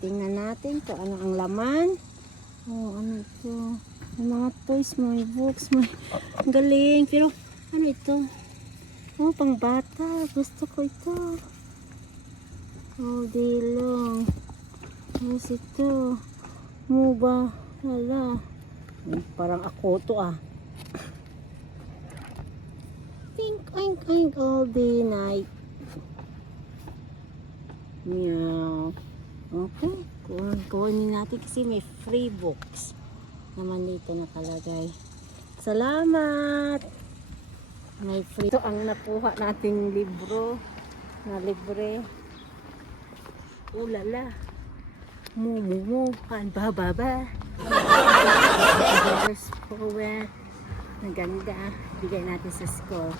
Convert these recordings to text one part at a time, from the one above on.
Titingnan natin kung ano ang laman. Oh, ano ito? May mga toys, may books, may galing. Pero ano ito? Oh, pang bata. Gusto ko ito. Oh, dilong. Yes, ito. Muba. Wala. Parang ako to ah. Think, oink, all day, night. Meow. Okay. Kunin natin kasi may free books naman dito nakalagay. Salamat! May free. Ito ang nakuha nating libro na libre. Ulala. Mumu. Baba. First poem. Ang ganda. Bigay natin sa school.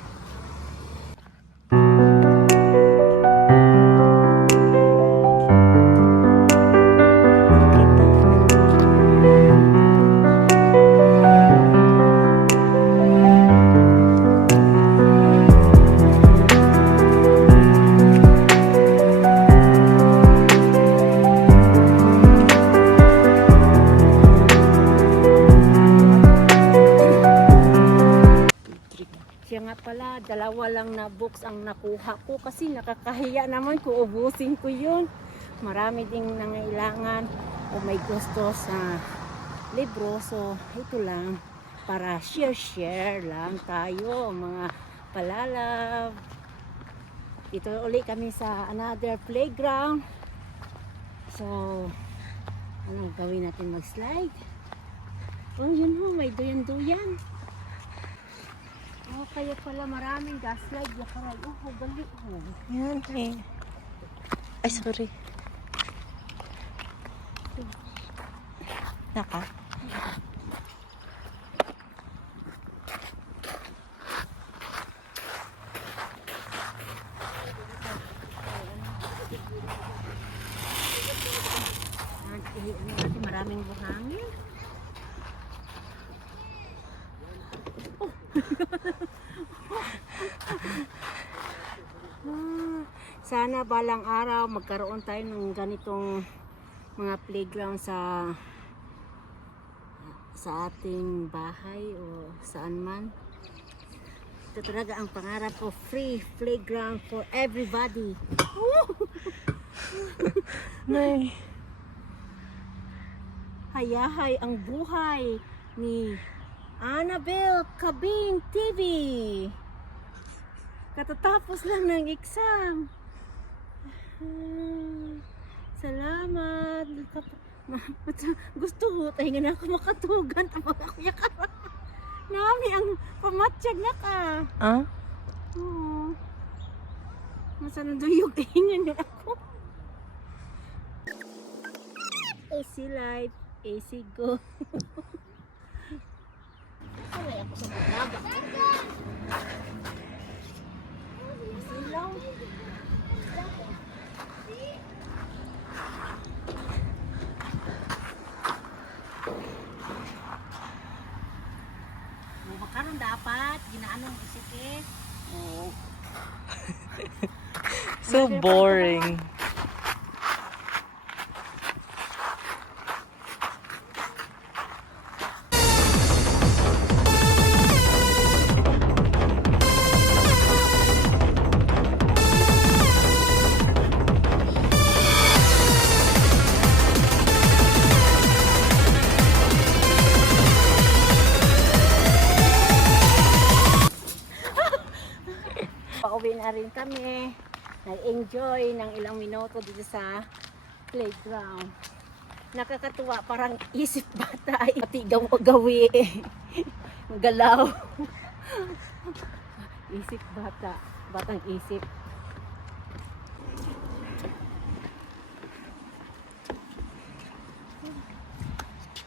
Siya nga pala, dalawa lang na books ang nakuha ko kasi nakakahiya naman kung ubusin ko yun. Marami ding nangailangan o may gusto sa libro. So, ito lang para share lang tayo mga palalab. Dito uli kami sa another playground. So, anong gawin natin? Mag-slide? Oh, yun ho, may duyan-duyan. Oh, kaya pala maraming gaslight. Yakaray. Oh, gali. Oh. Yan eh. Ay, sorry. Naka. Maraming buhangin. Sana balang araw magkaroon tayo ng ganitong mga playground sa ating bahay o saan man. Ito talaga ang pangarap ko, free playground for everybody. Nay. Hayahay ang buhay ni Annabelle Cabing TV. Katatapos lang ng exam. Salamat. Gusto ko tayo nga na ako makatugan. Tapos ako yakara. Nami ang pamatsyag na ka. Ah? Oo. Masan duyog ingan yun ako. AC life. AC go. Sanay ako sa paglaga. Masilaw. Makaroon dapat ginaanong isikit. Oh. So boring. Pauwi na rin kami. Nag-enjoy ng ilang minuto dito sa playground. Nakakatuwa, parang isip bata ay matigaw o gawi. Galaw. Isip bata. Batang isip.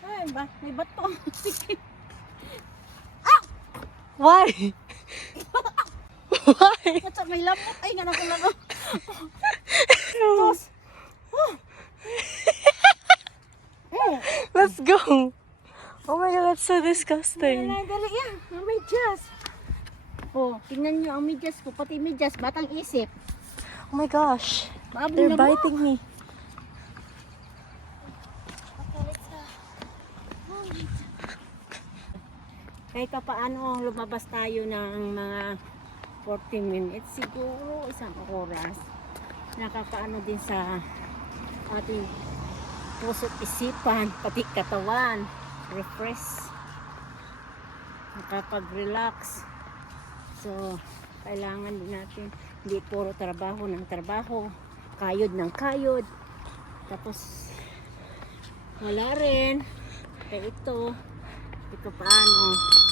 Ay, may bato. Sige. Why? Why? At may lamot. Ay, nga na ko lamot. Tos. Let's go. Oh my god, that's so disgusting. Dali yan. Ang medyas. Oh, tingnan nyo ang medyas ko. Pati medyas. Batang isip. Oh my gosh. Maabot They're na mo. biting me. Kahit pa paano lumabas tayo ng mga 40 minutes, siguro isang oras. Nakakaano din sa ating puso't isipan, pati katawan, refresh, nakapag-relax. So, kailangan din natin, hindi puro trabaho ng trabaho, kayod ng kayod. Tapos, wala rin. Kaya ito paano.